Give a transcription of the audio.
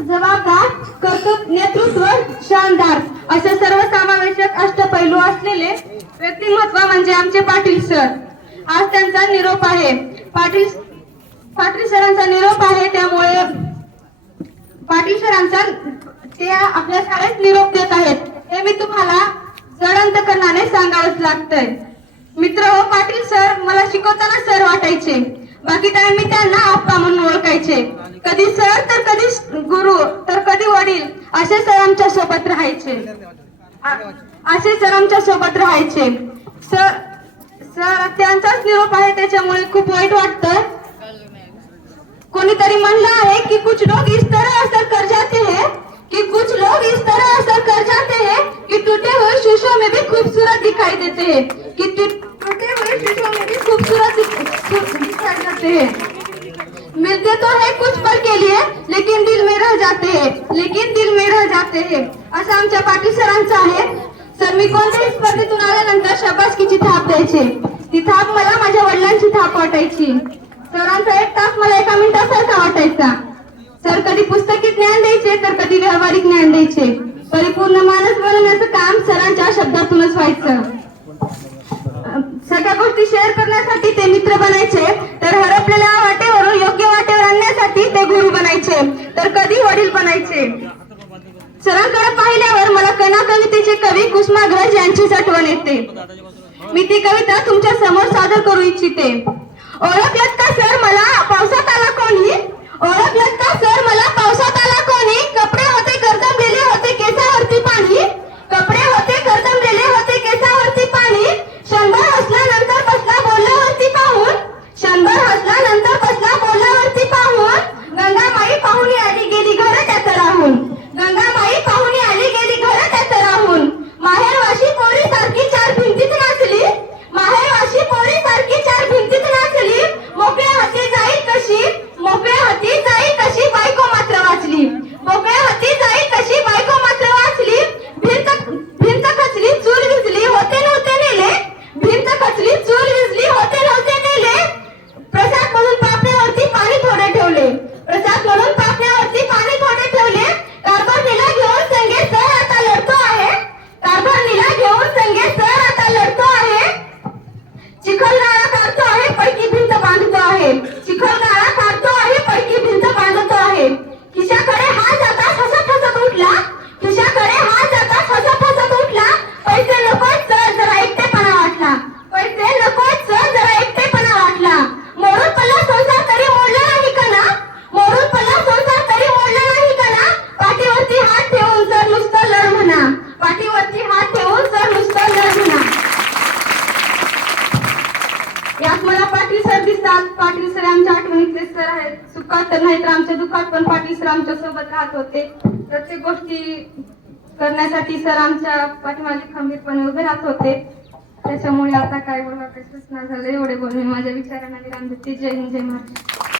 जबाबदार कर्तृत्व नेतृत्व शानदार. असे सर्वसमावेशक अष्टपैलू असलेले व्यक्तिमत्व म्हणजे आमचे पाटील सर. आज त्यांचा निरोप आहे. पाटील पाटील सरांचा निरोप आहे त्यामुळे पाटील सरांचा ते आपल्या शाळेत निरोप देत आहेत. हे मी तुम्हाला जडंतकरणाने सांगावंच लागतंय. मित्र हो पाटील सर मला शिकवताना सर वाटायचे. बाकी टाइम मी त्यांना आप्पा म्हणून ओळखायचे. कधी सर तर कधी गुरु तर कधी वडील असे सर आमच्यासोबत राहायचे. असे सर आमच्यासोबत राहायचे. सर सर त्यांचाच निरोप आहे त्याच्यामुळे खूप वाईट वाटतं. कोणीतरी म्हणलं आहे की कुछ लोग इस तरह असर कर जाते हैं कि कुछ लोग इस तरह असर कर जाते हैं कि टूटे हुए शीशों में भी खूबसूरत दिखाई देते हैं कि मिलते तो है कुछ पल के लिए लेकिन दिल में रह जाते हैं लेकिन दिल में रह जाते हैं। असं आमच्या पाटील सरांचं आहे सर मी कोणत्याही स्पर्धेतून आल्यानंतर शबासकीची थाप द्यायची? ती थाप मला माझ्या वडिलांची थाप वाटायची. सरांचा एक तास मला एका मिनिटासारखा वाटायचा. सर कधी पुस्तकी ज्ञान द्यायचे तर कधी व्यावहारिक ज्ञान द्यायचे. परिपूर्ण माणूस बनवण्याचं काम सरांच्या शब्दातूनच व्हायचं. सगळ्या गोष्टी शेअर करण्यासाठी ते मित्र बनायचे तर हरपलेल्या वाटेवरून योग्य वाटेवर आणण्यासाठी ते गुरु बनायचे तर कधी वडील बनायचे सरांकडे पाहिल्यावर मला कना कवितेचे कवी कुसुमाग्रज यांचीच आठवण येते. मी ती कविता तुमच्यासमोर सादर करू इच्छिते. ओळखलत का सर मला पावसात आला कोणी यात मला पाटील सर दिसतात. पाटील सर आमच्या आठवणीतले सर आहेत. सुखात तर नाही तर आमच्या दुःखात पण पाटील सर आमच्यासोबत राहत होते. प्रत्येक गोष्टी करण्यासाठी सर आमच्या पाठीमागे खंबीरपणे उभे राहत होते. त्याच्यामुळे आता काय बोला काही ना झालं. एवढे बोलून माझ्या विचारांना विराम देते. जय हिंद जय महाराष्ट्र.